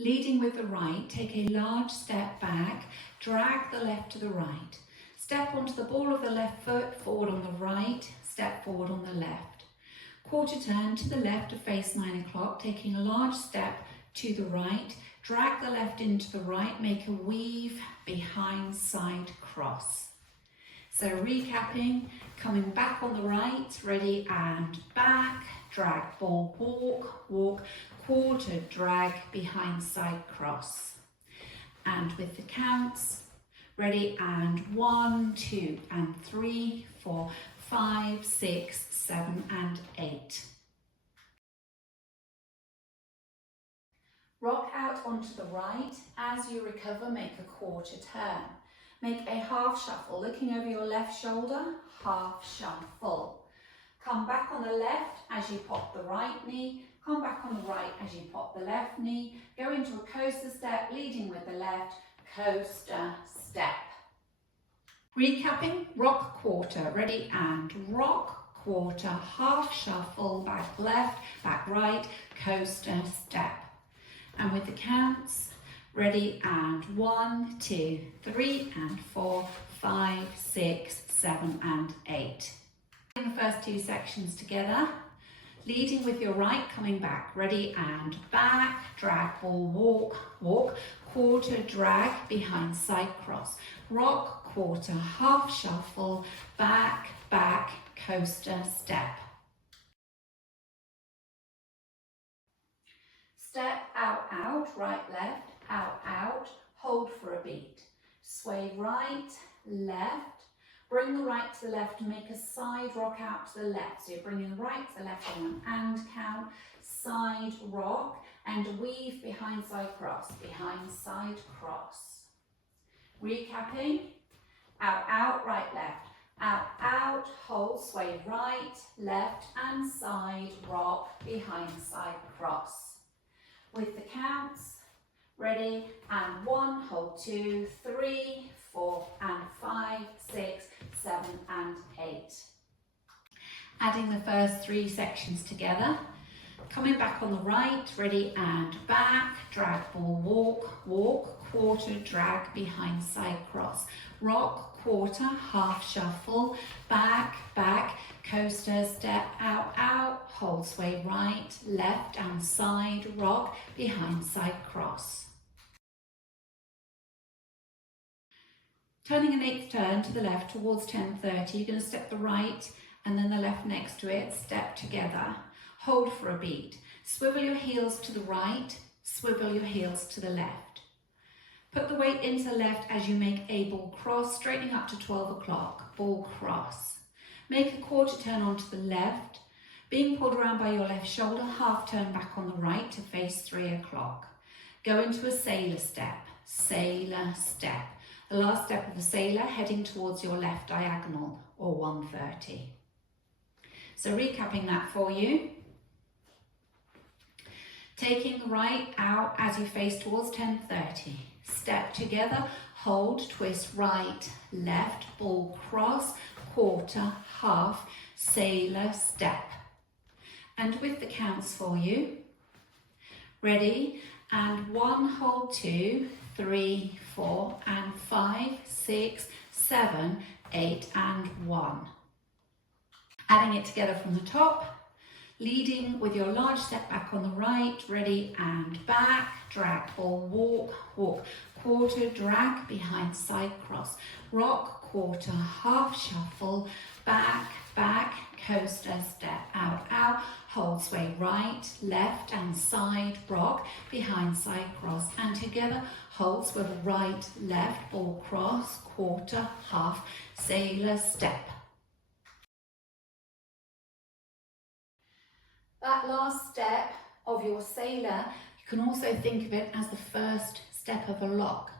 Leading with the right, take a large step back, drag the left to the right. Step onto the ball of the left foot, forward on the right, step forward on the left. Quarter turn to the left to face 9 o'clock, taking a large step to the right, drag the left into the right, make a weave behind side cross. So recapping, coming back on the right, ready and back, drag ball, walk, walk, quarter drag behind side cross. And with the counts, ready and 1, 2 and 3, 4, 5, 6, 7 and 8. Rock out onto the right. As you recover, make a quarter turn. Make a half shuffle, looking over your left shoulder, half shuffle. Come back on the left as you pop the right knee, come back on the right as you pop the left knee, go into a coaster step, leading with the left, coaster step. Recapping, rock quarter, ready and rock, quarter, half shuffle, back left, back right, coaster step. And with the counts, ready and 1, 2, 3 and 4, 5, 6, 7 and 8. The first two sections together, leading with your right, coming back, ready and back, drag ball, walk, walk, quarter drag behind side cross, rock, quarter, half shuffle, back, back, coaster step. Step out, out, right, left, out, out, hold for a beat. Sway right, left, bring the right to the left and make a side rock out to the left. So you're bringing the right to the left on an and count, side rock and weave behind side cross, behind side cross. Recapping, out, out, right, left, out, out, hold, sway right, left and side rock, behind side cross. With the counts, ready and 1, hold 2, 3, 4 and 5, 6, 7 and 8. Adding the first three sections together, coming back on the right, ready and back, drag ball, walk, walk, quarter drag behind side cross, rock, quarter, half shuffle, back, back, coaster step, out, out, hold, sway right, left and side rock behind side cross. Turning an eighth turn to the left towards 10:30, you're going to step the right and then the left next to it, step together, hold for a beat, swivel your heels to the right, swivel your heels to the left. Put the weight into the left as you make a ball cross, straightening up to 12 o'clock, ball cross. Make a quarter turn onto the left, being pulled around by your left shoulder, half turn back on the right to face 3 o'clock. Go into a sailor step, sailor step. The last step of the sailor heading towards your left diagonal or 130. So recapping that for you. Taking the right out as you face towards 10:30. Step together, hold, twist right, left, ball cross, quarter, half, sailor step. And with the counts for you. Ready and 1, hold 2, 3, 4 and 5, 6, 7, 8 and 1. Adding it together from the top, leading with your large step back on the right, ready and back, drag ball, walk, walk, quarter drag behind side cross, rock, quarter, half shuffle, back, back, coaster step, out, out, hold, sway right, left and side rock, behind side cross, and together, hold, swivel right, left, ball cross, quarter, half, sailor step. That last step of your sailor, you can also think of it as the first step of a lock.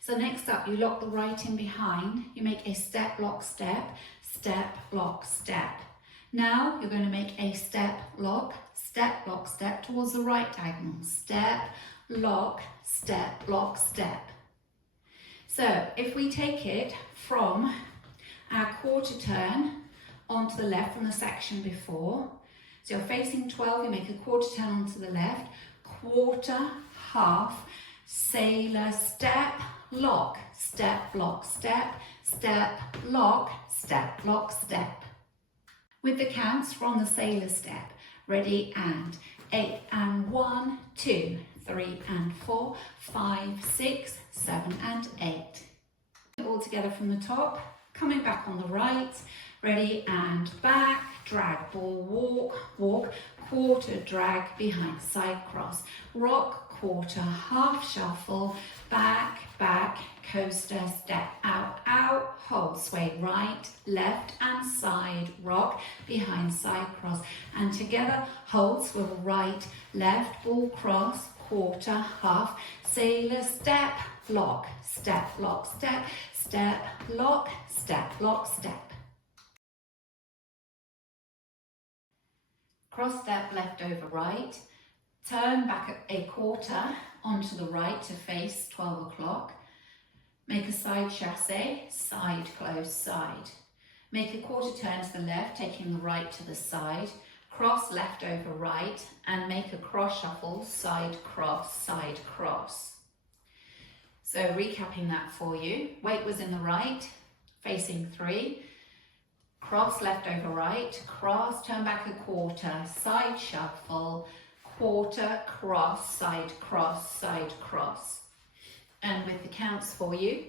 So next up, you lock the right in behind, you make a step, lock, step, step, lock, step. Now you're going to make a step, lock, step towards the right diagonal. Step, lock, step, lock, step. So if we take it from our quarter turn onto the left from the section before, so you're facing 12, you make a quarter turn onto the left, quarter, half, sailor, step, lock, step, lock, step, step, lock, step, lock, step. With the counts, we're on the sailor step. Ready, and 8 and 1, 2, 3 and 4, 5, 6, 7 and 8. All together from the top, coming back on the right. Ready, and back, drag, ball, walk, walk, quarter, drag, behind, side, cross, rock, quarter, half shuffle, back, back, coaster, step, out, out, hold, sway, right, left and side, rock, behind, side, cross, and together, hold, swivel, right, left, ball, cross, quarter, half, sailor, step, lock, step, lock, step, step, lock, step, lock, step. Cross step, left over right, turn back a quarter onto the right to face 12 o'clock, make a side chassé, side, close, side. Make a quarter turn to the left, taking the right to the side, cross left over right, and make a cross shuffle, side, cross. So recapping that for you, weight was in the right, facing 3, cross left over right, cross, turn back a quarter, side shuffle, quarter, cross, side, cross. And with the counts for you,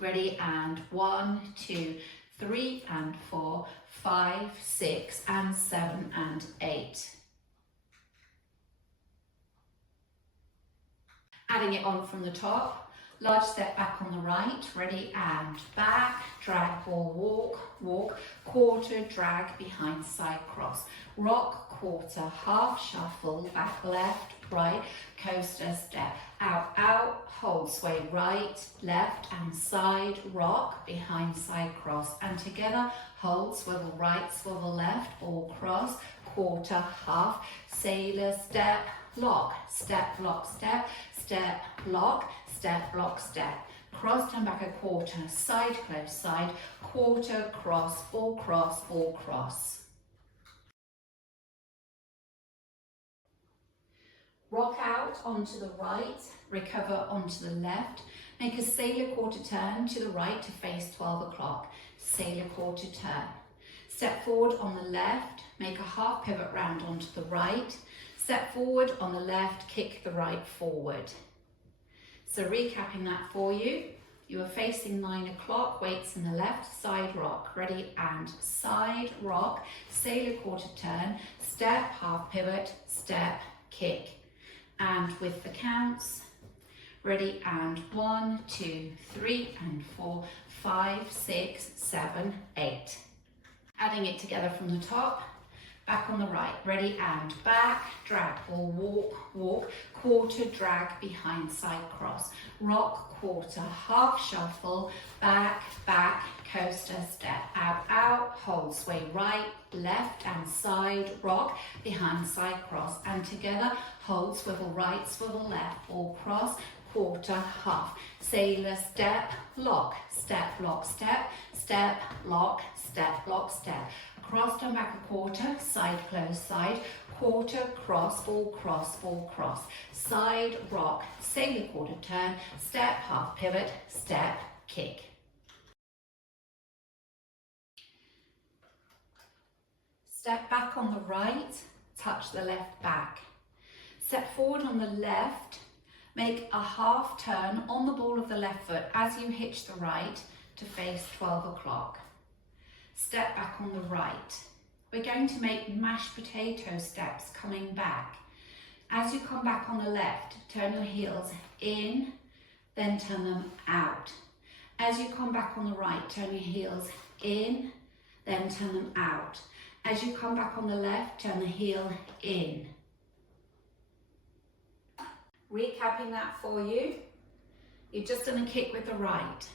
ready, and 1, 2, 3 and 4, 5, 6 and 7 and 8. Adding it on from the top, large step back on the right, ready, and back, drag, ball, walk, walk, quarter, drag, behind, side, cross, rock, quarter, half shuffle, back, left, right, coaster, step, out, out, hold, sway, right, left and side, rock, behind, side, cross, and together, hold, swivel right, swivel left, ball, cross, quarter, half, sailor, step, lock, step, lock, step, step, lock, step, lock, step. Cross, turn back a quarter, side, close, side, quarter, cross, ball, cross, ball, cross. Rock out onto the right, recover onto the left, make a sailor quarter turn to the right to face 12 o'clock, sailor quarter turn. Step forward on the left, make a half pivot round onto the right, step forward on the left, kick the right forward. So recapping that for you, you are facing 9 o'clock, weights in the left, side rock, ready, and side rock, sailor quarter turn, step, half pivot, step, kick. And with the counts, ready, and 1, 2, 3 and 4, 5, 6, 7, 8. Adding it together from the top, back on the right, ready, and back, drag, ball, walk, walk, quarter, drag, behind, side, cross, rock, quarter, half shuffle, back, back, coaster, step, out, out, hold, sway, right, left and side, rock, behind, side, cross, and together, hold, swivel right, swivel left, ball, cross, quarter, half, sailor, step, lock, step, lock, step, step, lock, step, lock, step. Cross, turn back a quarter, side, close, side, quarter, cross, ball, cross, side, rock, sailor quarter turn, step, half pivot, step, kick. Step back on the right, touch the left back. Step forward on the left, make a half turn on the ball of the left foot as you hitch the right to face 12 o'clock. Step back on the right. We're going to make mashed potato steps coming back. As you come back on the left, turn your heels in, then turn them out. As you come back on the right, turn your heels in, then turn them out. As you come back on the left, turn the heel in. Recapping that for you, you've just done a kick with the right.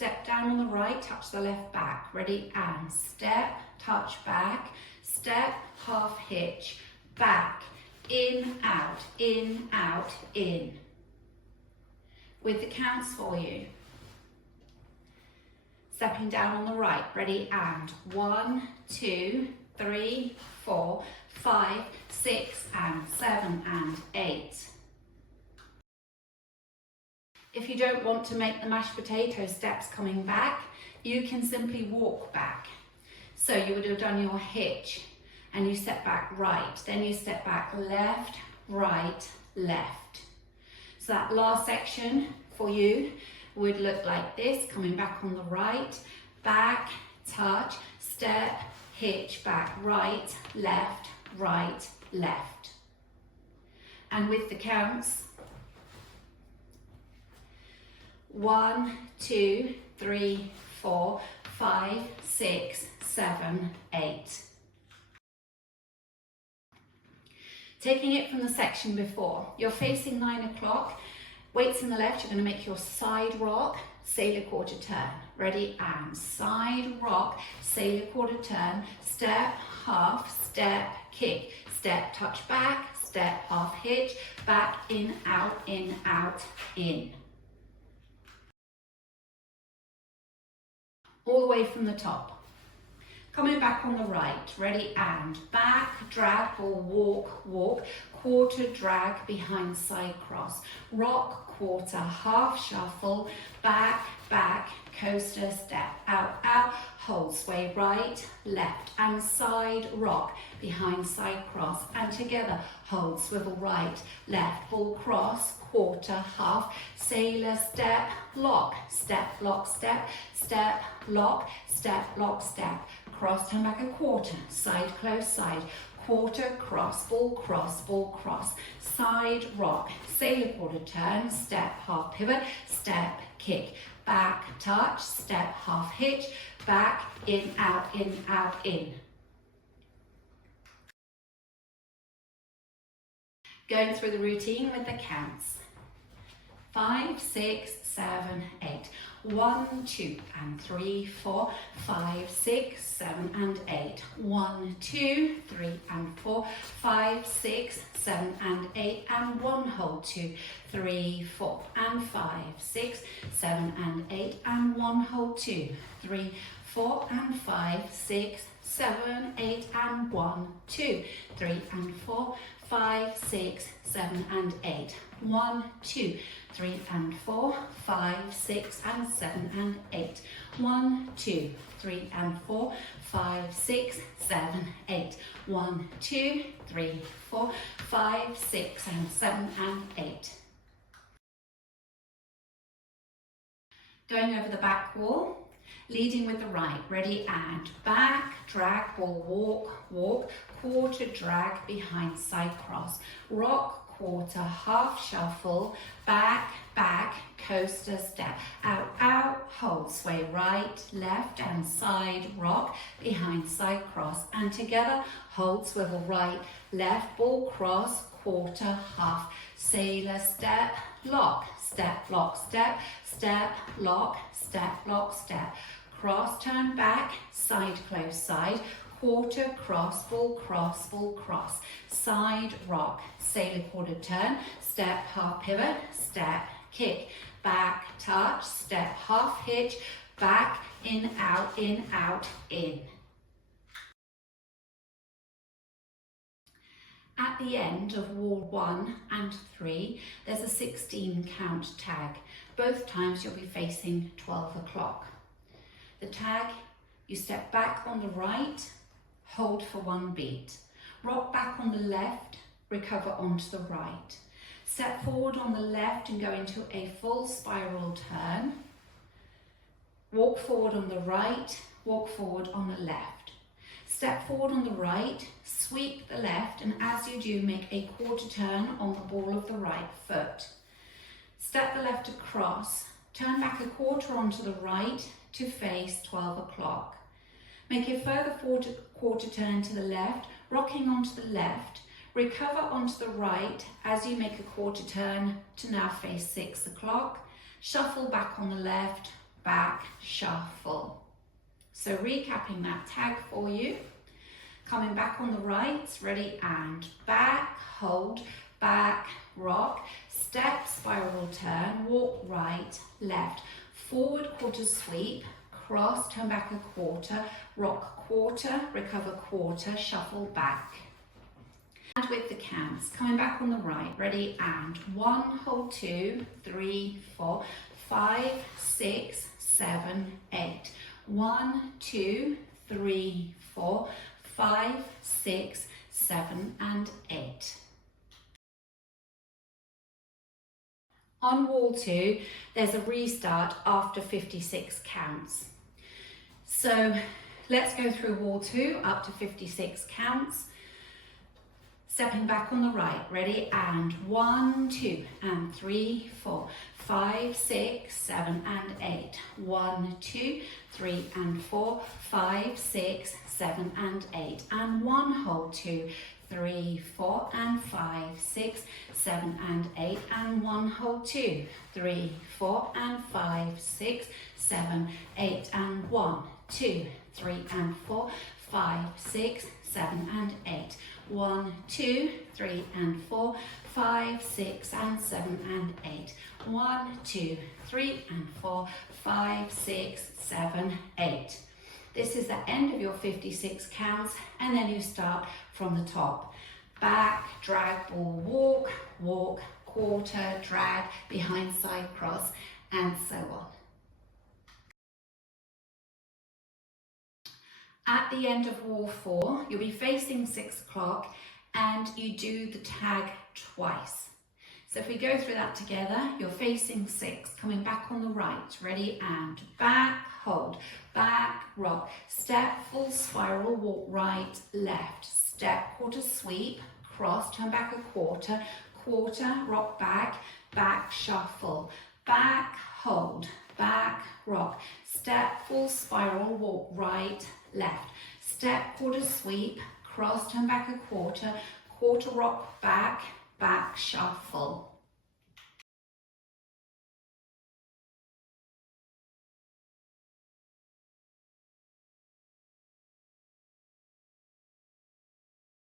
Step down on the right, touch the left back. Ready, and step, touch back, step, half hitch, back, in, out, in, out, in. With the counts for you. Stepping down on the right, ready, and 1, 2, 3, 4, 5, 6, and 7, and 8. If you don't want to make the mashed potato steps coming back, you can simply walk back. So you would have done your hitch and you step back right, then you step back left, right, left. So that last section for you would look like this, coming back on the right, back, touch, step, hitch, back, right, left, left. And with the counts, 1, 2, 3, 4, 5, 6, 7, 8. Taking it from the section before, you're facing 9 o'clock, weights in the left, you're going to make your side rock, sailor quarter turn. Ready, and side rock, sailor quarter turn, step, half, step, kick, step, touch back, step, half hitch, back, in, out, in, out, in. All the way from the top. Coming back on the right, ready, and back, drag or walk, walk, quarter drag behind side cross, rock, quarter, half shuffle, back, back, coaster, step, out, out, hold, sway right, left, and side rock behind side cross, and together, hold, swivel right, left, ball cross, quarter, half, sailor, step, lock, step, step, lock, step, cross, turn back a quarter, side, close, side, quarter, cross, ball, side, rock, sailor quarter turn, step, half pivot, step, kick, back, touch, step, half hitch, back, in, out, in. Going through the routine with the counts. 5, 6, 7, 8. 1, 2, and 3, 4, 5, 6, 7, and 8. 1, 2, 3, and 4, 5, 6, 7, and 8, and 1, hold 2, 3, 4, and 5, 6, 7, and 8, and 1, hold 2, 3, 4, and 5, 6, 7, 8, and 1, 2, 3, and 4, 5, 6, 7, and 8. 1, 2, 3, and 4, 5, 6, and 7, and 8. 1, 2, 3, and 4, 5, 6, 7, 8. 1, 2, 3, 4, 5, 6, and 7, and 8. Going over the back wall, leading with the right, ready, and back, drag, ball, walk, walk, quarter drag behind side cross, rock, quarter, half shuffle, back, back, coaster, step, out, out, hold, sway right, left, and side rock, behind side cross, and together, hold, swivel right, left, ball cross, quarter, half, sailor, step, lock, step, lock, step, cross, turn back, side, close, side, quarter, cross, ball, side, rock, sailor quarter turn, step, half pivot, step, kick, back, touch, step, half hitch, back, in, out, in. At the end of wall 1 and 3, there's a 16 count tag. Both times you'll be facing 12 o'clock. The tag, you step back on the right, hold for 1 beat. Rock back on the left, recover onto the right. Step forward on the left and go into a full spiral turn. Walk forward on the right, walk forward on the left. Step forward on the right, sweep the left, and as you do, make a quarter turn on the ball of the right foot. Step the left across, turn back a quarter onto the right to face 12 o'clock. Make a further quarter turn to the left, rocking onto the left, recover onto the right as you make a quarter turn to now face 6 o'clock, shuffle back on the left, back, shuffle. So recapping that tag for you, coming back on the right, ready, and back, hold, back, rock, step, spiral turn, walk right, left, forward quarter sweep, cross, turn back a quarter, rock quarter, recover quarter, shuffle back. with the counts, coming back on the right, ready, and 1, hold 2, 3, 4, 5, 6, 7, 8. 1, 2, 3, 4, 5, 6, 7 and 8. On wall 2, there's a restart after 56 counts. So let's go through wall 2 up to 56 counts. Stepping back on the right, ready, and 1, 2, and 3, 4, 5, 6, 7 and 8. 1, 2, 3 and 4, 5, 6, 7 and 8. And 1, hold 2, 3, 4 and 5, 6, 7 and 8. And 1, hold 2, 3, 4 and 5, 6, 7, 8. And 1, 2, 3 and 4, 5, 6, 7 and 8. 1, 2, 3 and 4, 5, 6 and 7 and 8. 1, 2, 3 and 4, 5, 6, 7, 8. This is the end of your 56 counts, and then you start from the top. Back, drag, ball, walk, walk, quarter, drag, behind side cross, and so on. At the end of wall 4, you'll be facing 6 o'clock and you do the tag twice. So if we go through that together, you're facing 6, coming back on the right, ready, and back, hold, back, rock, step, full spiral, walk right, left, step, quarter sweep, cross, turn back a quarter, quarter, rock back, back, shuffle, back, hold, back, rock, step, full spiral, walk right, left, step, quarter sweep, cross, turn back a quarter, quarter rock back, back, shuffle.